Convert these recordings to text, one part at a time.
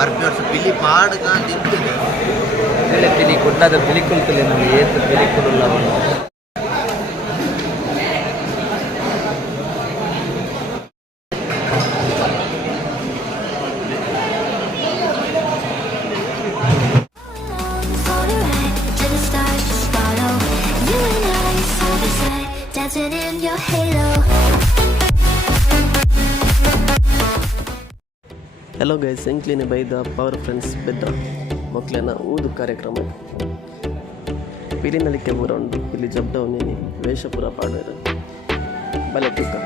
ಬರ್ಪಿ ಪಿಲಿ ಪಾಡ್ಗ ತಿಂತಿದೆ ಪಿಲಿ ಕೊಡ್ಲಾದ ಪಿಲಿ ಕುಲ್ತಲೆ ನಮಗೆ ಏತ್ ಪಿಲಿ ಕೊಡಲ್ಲ ಅವನು. ಹಲೋ ಗೈಸ್, ಎಂಕ್ಲಿನಿ ಬೈದ ಪವರ್ ಫ್ರೆಂಡ್ಸ್ ಬೆದ್ದ ಮಕ್ಳೇನ ಊದು ಕಾರ್ಯಕ್ರಮ ಪಿಲಿನಲಿಕ್ಕೆ ಪೂರ ಉಂಡು. ಇಲ್ಲಿ ಜಬ್ಡ ಉಂದಿನಿ ವೇಷ ಪೂರ ಪಾಡೋರು ಬಲೆ ತುಕ್ಕ.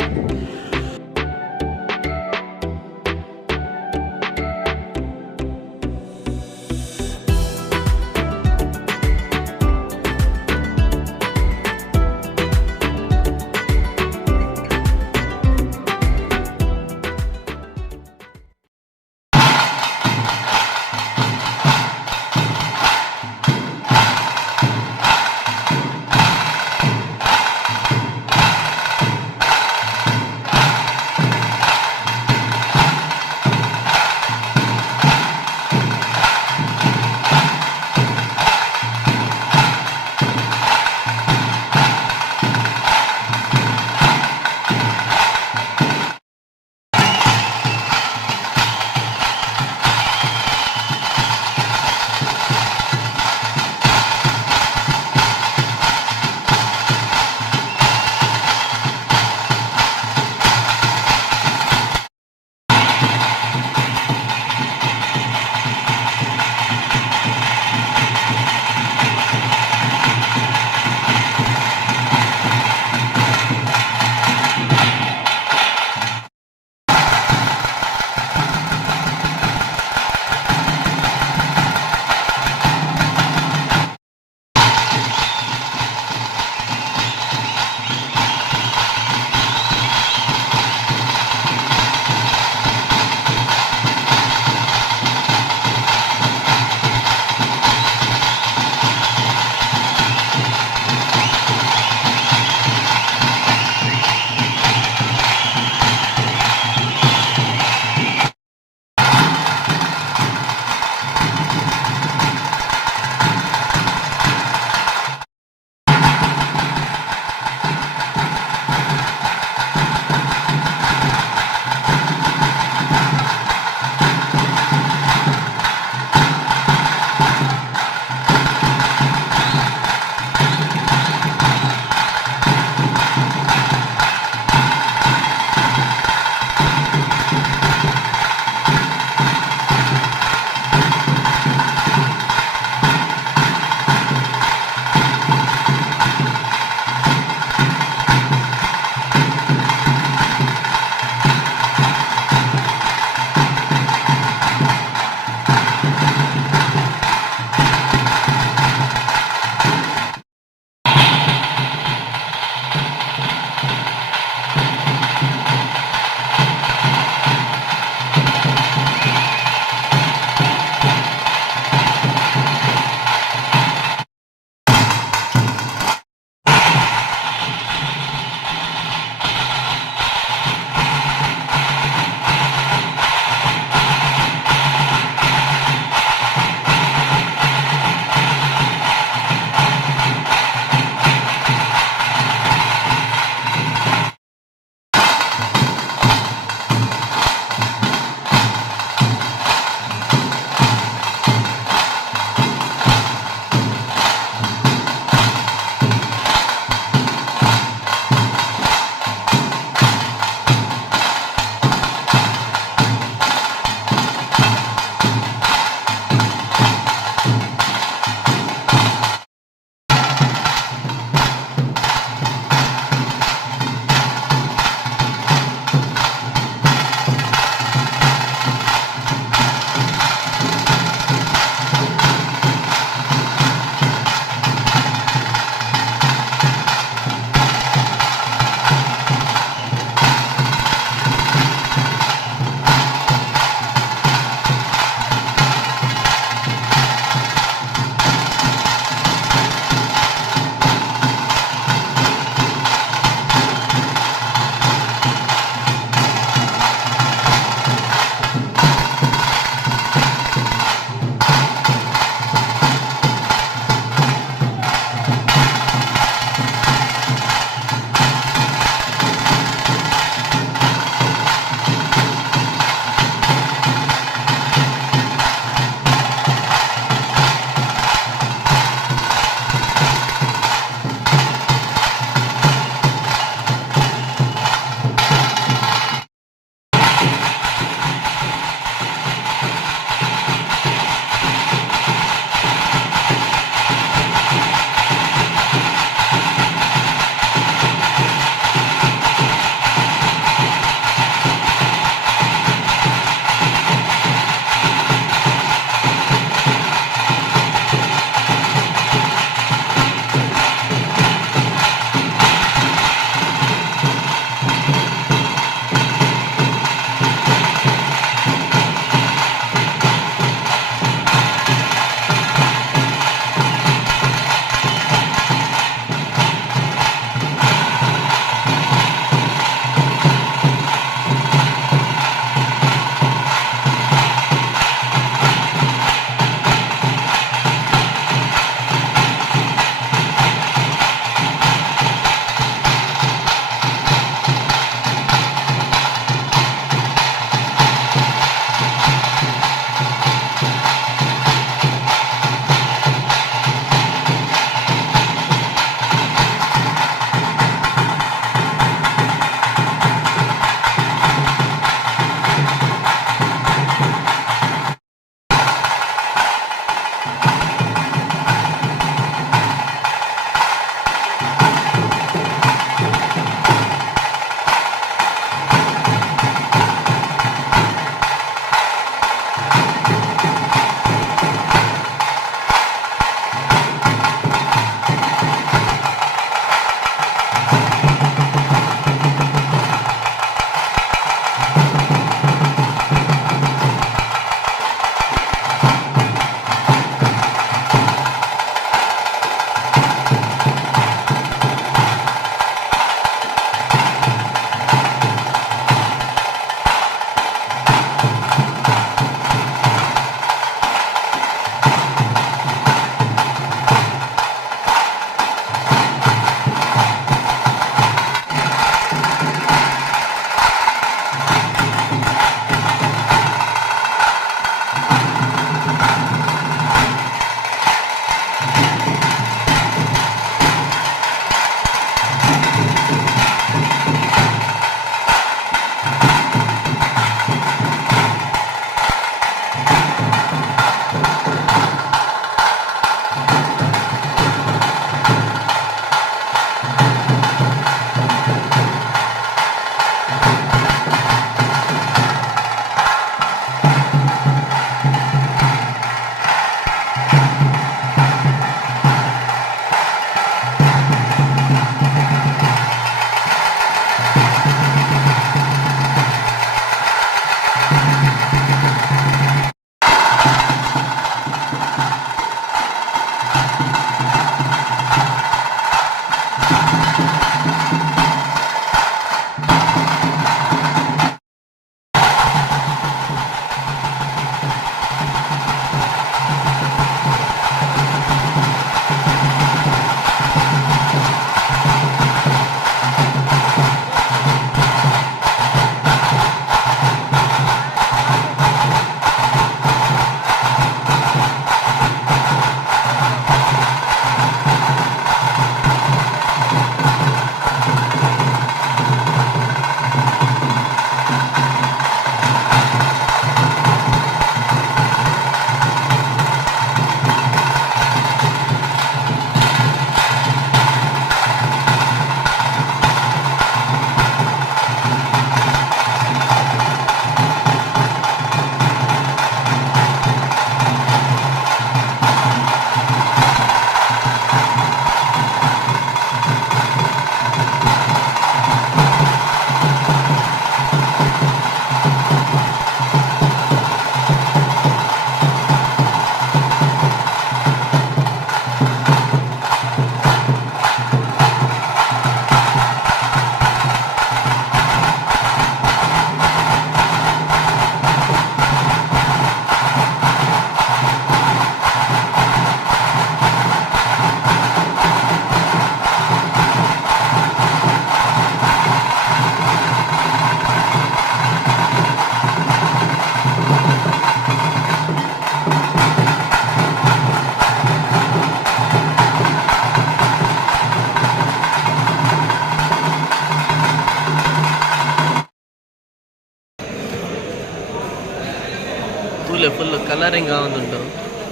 ತೂಲೆ ಫುಲ್ ಕಲರಿಂಗ್ ಆವೊಂದುಂಡು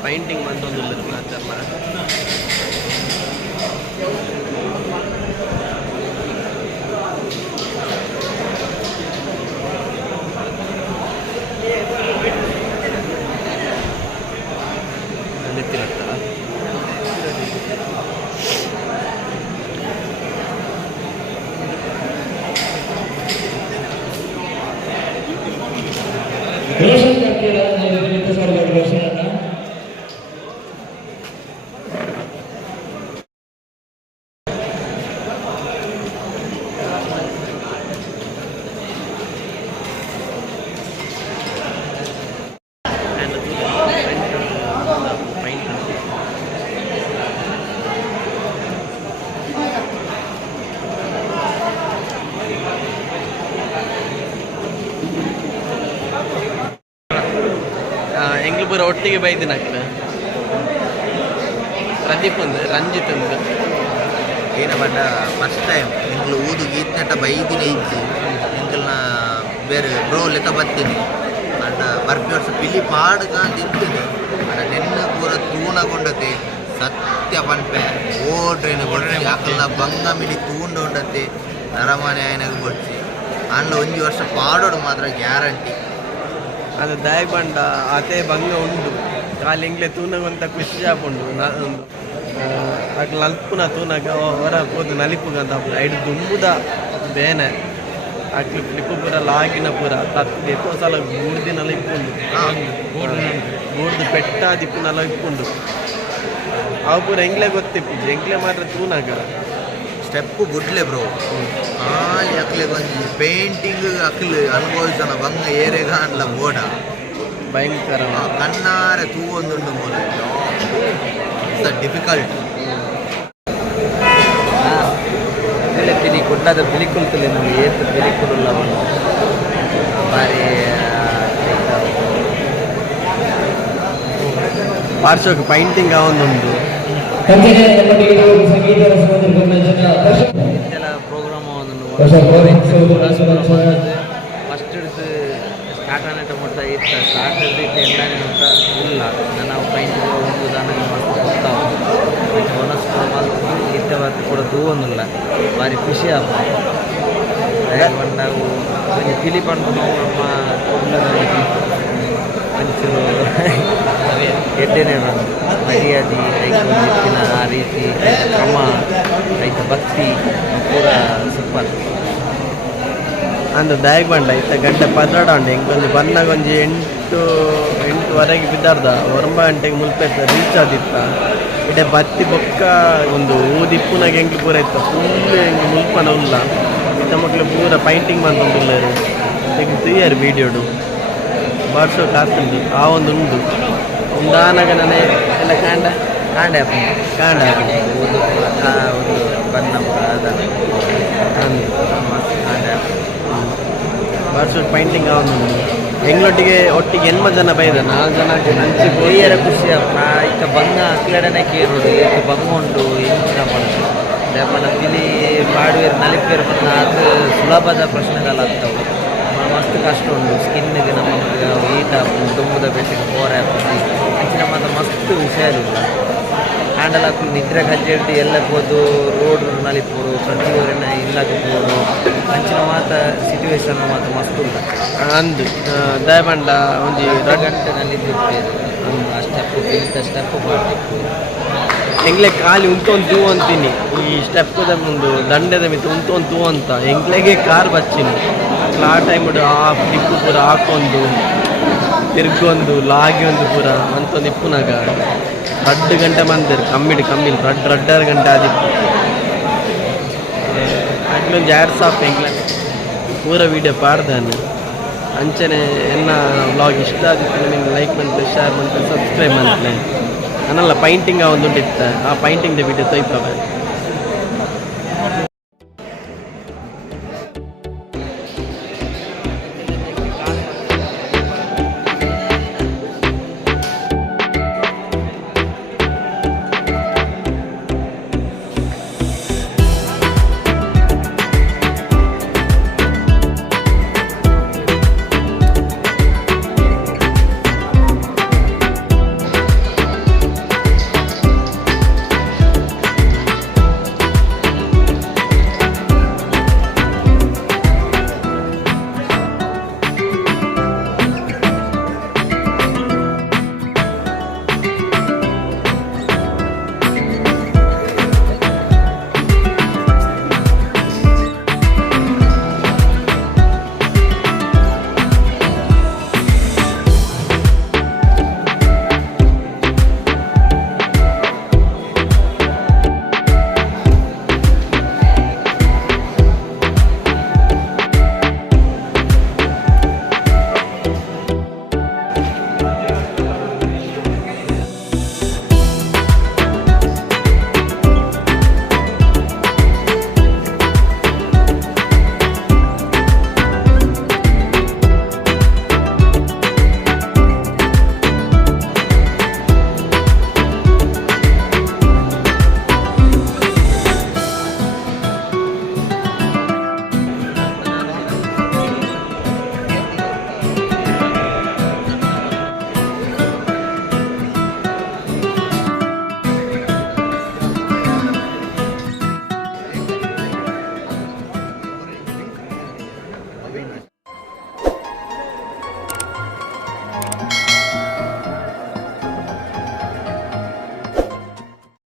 ಪೈಂಟಿಂಗ್ ಮಂತೊಂದುಲ್ಲೆರ್ ಮಾತೆರ್ಲ रोशन करके निर्मित सर्व रोशन ಎಂಗ್ಲು ಪೂರ ಒಟ್ಟಿಗೆ ಬೈದಿನಕ್ಲ ಪ್ರದೀಪ್ ಒಂದು ರಂಜಿತ್ ಒಂದು ಏನ ಬಣ್ಣ ಫಸ್ಟ್ ಟೈಮ್ ಎಂಗ್ಲು ಊದು ಗೀತ್ನಟ ಬೈದಿನ ಇಜ್ಜಿ ಎಂಕಲ್ನ ಬೇರೆ ಬ್ರೋ ಲೆಕ್ಕ ಬತ್ತೀನಿ ಅಂಡ ಬರ್ಪಿ ವರ್ಷ ಪಿಲಿ ಪಾಡ್ಗ ನಿಂತಿದೆ ಅಂಡ ನೆನ್ನ ಪೂರ ತೂಣಗೊಂಡತೆ ಸತ್ಯ ಪನ್ಪೆ ಓಡ್ರೇನು ಕೊಡ್ಸಿ ಅಕಲ್ನ ಬಂಗ ಮಿಡಿ ತೂಂಡ ಉಂಡತೆ ನರಮನೆ ಆಯ್ನಾಗ ಕೊಡ್ಸಿ ಅಂಡ ಒಂಜಿ ವರ್ಷ ಪಾಡೋಡು ಮಾತ್ರ ಗ್ಯಾರಂಟಿ ಅದು ದಾಯ್ ಬಂಡ ಅದೇ ಭಂಗ ಉಂಡು ಕಾಲಿ ಎಂಗ್ಲೆ ತೂನಗೊಂತ ಖುಷಿ ಆಪುಂಡು ಒಂದು ಅಕ್ಲು ನಲ್ಪುನ ತೂನಗ ಹೊರ ಹೋದು ನಲಿಪುಗಂತ ಐಡು ದುಂಬುದ ಬೇನೆ ಅಕ್ಲು ಕ್ಲಿಪ್ಪು ಪೂರ ಲಾಗಿನ ಪೂರ ತತ್ತಿ ಎತ್ತೋ ಸಲ ಗೂಡ್ದಿನಲ ಇಪ್ಪುಂಡು ಗೂಡ್ದು ಪೆಟ್ಟಾದಿಪ್ಪುನಲ ಇಪ್ಪುಂಡು ಅವು ಪೂರ ಎಂಗ್ಲೆ ಗೊತ್ತಿಪ್ಪುಜಿ ಎಂಗ್ಲೆ ಮಾತ್ರ ತೂನಗ ಸ್ಟೆಪ್ಪು ಗುಡ್ಲೆ ಬ್ರೋ ಆಲಿ ಅಕ್ಲೆ ಕೊಂಚ ಪೇಂಟಿಂಗ್ ಅಕ್ಲು ಅನುಭವಿಸೋಣ ಬಂಗ ಏರೆಗ ಅಂಡ್ಲ ಬೋಡ ಭಯಂಕರ ಕಣ್ಣಾರೆ ತೂವೊಂದುಂಡು ಮೂಲ ಇಟ್ಸ್ ಡಿಫಿಕಲ್ಟ್ ಪಿಲಿ ಕುಡ್ಲದ ಪಿಲಿಕುಲ್ತಲೆ ನಮಗೆ ಏತ್ ಪಿಲಿಕುಲುಲ್ಲವನು ಬಾರಿ ಪಾರ್ಶ್ವಕ್ಕೆ ಪೈಂಟಿಂಗ್ ಆವೊಂದುಂಡು ಇದೆಲ್ಲ ಪ್ರೋಗ್ರಾಮ್ ಆವೊಂದುಂಡು ಫಸ್ಟ್ ಹಿಡಿದು ಸ್ಟಾರ್ಟ್ ಆನೆಟ ಮೊಟ್ಟ ಇತ್ತ ಸ್ಟಾರ್ಟ್ ಹಿಡಿದು ಎಲ್ಲಾನೆ ಅಂತ ಇಲ್ಲ ನಾವು ಪೈಂಟಿಂಗ್ ಒಂದು ನನಗೆ ಮಸ್ತ್ ಗೊತ್ತಾವ ಮನಸ್ಸು ಮಲ್ತು ಇತ್ತವತ್ತು ಕೂಡ ತೂವೊಂದಿಲ್ಲ ಭಾರಿ ಖುಷಿ ಆಪ ಬಂದಾವು ಒಂದು ಪಿಲಿ ಪಂಡು ನಮ್ಮ ಒಂಚೂರು ಎಡ್ಡೆನೇ ನಾನು ಮರ್ಯಾದೆ ರೈತನ ಆ ರೀತಿ ಕ್ರಮ ರೈತ ಭಕ್ತಿ ಪೂರ ಸೂಪರ್ ಅಂದು ದಾಯಕ್ ಬಂಡ ಇತ್ತ ಗಂಟೆ ಪದ್ರಾಡ ಉಂಡು ಎಂಕೊಂದು ಬನ್ನಾಗ ಒಂಜಿ ಎಂಟುವರೆಗೆ ಬಿದ್ದಾರ್ದ ಒಂಬ ಗಂಟೆಗೆ ಮುಲ್ಪೆತ್ತ ರೀಚ್ ಆದಿತ್ತ ಇಡೆ ಬತ್ತಿ ಬೊಕ್ಕ ಒಂದು ಊದಿಪ್ಪುನಾಗ ಎಂಗ್ಲು ಪೂರ ಇತ್ತ ಫುಲ್ ಎಂಗೆ ಮುಲ್ಪನ ಉಲ್ಲ ಇತ್ತ ಮಕ್ಳು ಪೂರ ಪೈಂಟಿಂಗ್ ಮಂತೊಂದುಲ್ಲೆರ್ ಎಂಗೆ ತುಯ್ಯಾರು ವೀಡಿಯೋಡು ಬಾಡ್ಸೋ ಕಾತುಂಡು ಆ ಒಂದು ಉಂಡು ಉಂದಾನಾಗ ನಾನು ಎಲ್ಲ ಕಾಂಡ ಕಾಂಡೆ ಕಾಂಡ ಒಂದು ಬಣ್ಣ ಅದನ್ನು ಕಾಂಡೆ ಬಾಡ್ಸೋ ಪೈಂಟಿಂಗ್ ಆ ಒಂದು ಉಂಡು ಎಂಗ್ಲೊಟ್ಟಿಗೆ ಒಟ್ಟಿಗೆ ಎನ್ಮ ಜನ ಬೈದ 4 ಜನ ನಂಚಿ ಬೋಯ್ಯರ ಖುಷಿ ನಾ ಇಕ್ಕ ಬಂಗ ಅಕ್ಲಡನೆ ಕೇರುಡು ಏಕೆ ಬಂಗ ಉಂಡು ಎಂಚಿನ ಪಂಡು ಲೇಪನ ಪಿಲಿ ಪಾಡುವೇರು ನಲಿಪೇರು ಬಂದ ಅದು ಸುಲಭದ ಪ್ರಶ್ನೆಗಳಾಗ್ತವೆ ಮಸ್ತ್ ಕಷ್ಟ ಉಂಡು ಸ್ಕಿನ್ನಿಗೆ ನಮಗೆ ಈಟ ದುಂಬುದ ಬೆಟ್ಟಿಗೆ ಬೋರ ಅಂಚಿನ ಮಾತ್ರ ಮಸ್ತ್ ವಿಷಯಲಿಲ್ಲ ಹ್ಯಾಂಡಲ್ ಹಾಕಿ ನಿದ್ರೆ ಕಜ್ಜೆಡ್ಡಿ ಎಲ್ಲ ಹೋದು ರೋಡ್ ನಲಿಪೋರು ಪ್ರತಿಯೊಬ್ಬರನ್ನ ಇಲ್ಲಕ್ಕೆ ಹೋರು ಅಂಚಿನ ಮಾತ ಸಿಚುವೇಶನ್ ಮಾತ್ರ ಮಸ್ತ್ ಉಂಟ ಅಂದು ದಯಬಂಡ ಒಂಜಿ ಗಂಟೆನಲ್ಲಿ ಇದ್ದಿರ್ತೇವೆ ಆ ಸ್ಟೆಪ್ ಇಂಥ ಸ್ಟೆಪ್ ಮಾಡಬೇಕು ಎಂಗ್ಲೆ ಖಾಲಿ ಉಂಟೊಂದು ತೂ ಅಂತೀನಿ ಈ ಸ್ಟೆಪ್ಪದ ಮುಂದು ದಂಡದ ಮಿತ್ತು ಉಂಟೊಂದು ತೂ ಅಂತ ಎಂಗ್ಲೆಗೆ ಕಾರ್ ಬಚ್ಚಿನಿ ಆ ಟೈಮ್ ಆ ದಿಕ್ಕು ಪೂರ ಹಾಕೊಂಡು ತಿರ್ಗೊಂದು ಲಾಗಿ ಒಂದು ಪೂರ ಅಂತೊಂದು ಇಪ್ಪುನಾಗ 2 ಗಂಟೆ ಬಂದಿರು ಕಮ್ಮಿಡಿ 2 ಗಂಟೆ ಆದಿತ್ತು ಅಗ್ಲೊಂದು 2 ಸಾಪ್ ಎಂಗ್ಲೆ ಪೂರ ವೀಡಿಯೋ ಪಾಡ್ದಾನೆ ಅಂಚನೆ ಎನ್ನ ವ್ಲಾಗ್ ಇಷ್ಟ ಆದಿತ್ತು ನಿಮ್ಗೆ ಲೈಕ್ ಮಾಡ್ತೆ ಶೇರ್ ಮಾಡ್ತೆ ಸಬ್ಸ್ಕ್ರೈಬ್ ಮಾಡ್ತೆ ನನ್ನಲ್ಲ ಪೈಂಟಿಂಗ್ ಒಂದು ಇತ್ತ ಆ ಪೈಂಟಿಂಗ್ದ ವಿಡಿಯೋ ತೊಯ್ತವೆ